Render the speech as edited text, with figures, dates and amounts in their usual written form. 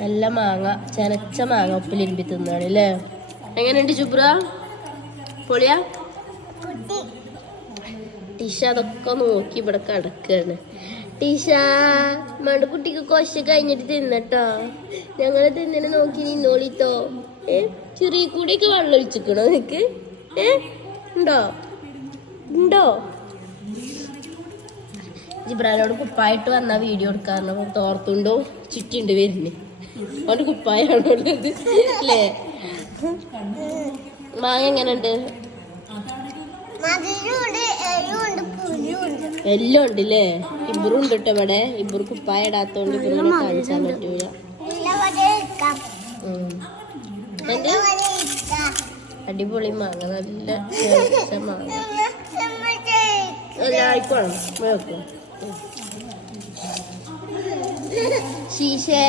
നല്ല മാങ്ങ, ചെനച്ച മാങ്ങ ഉപ്പിലിരുമ്പി തിന്നാണ് അല്ലേ? എങ്ങനെയുണ്ട് ശുഭ്ര? പൊളിയാ? ടീഷ അതൊക്കെ നോക്കി ഇവിടെ കിടക്കാണ്. ടീഷ മണ്ടുകുട്ടിക്ക് കൊശ കഴിഞ്ഞിട്ട് തിന്നട്ടോ. ഞങ്ങള് തിന്നനെ നോക്കി നിന്നോളിട്ടോ. ചെറിയ കൂടിയൊക്കെ വെള്ളം ഒഴിച്ചിക്കണോ നിനക്ക്? ഉണ്ടോ ഉണ്ടോ? ജിബ്രാനോട് കുപ്പായിട്ട് വന്നാ വീഡിയോ എടുക്കാറുണ്ട്. തോർത്തുണ്ടോ ചുറ്റിണ്ട് വരുന്നേ. അവന്റെ കുപ്പായാണോ ഉള്ളത് അല്ലേ? മാങ്ങ എങ്ങനെയുണ്ട്? എല്ലാം ഉണ്ട് അല്ലേ? ഇബറും ഉണ്ട് കേട്ടോ ഇവിടെ. ഇബറ് കുപ്പായ ഇടാത്തോണ്ട് ഇബറൂടെ കാണിച്ചാൻ പറ്റൂല. അടിപൊളി മാങ്ങ, നല്ല മാങ്ങ. എല്ലാവർക്കും വേണം വെക്കും. ശീശേ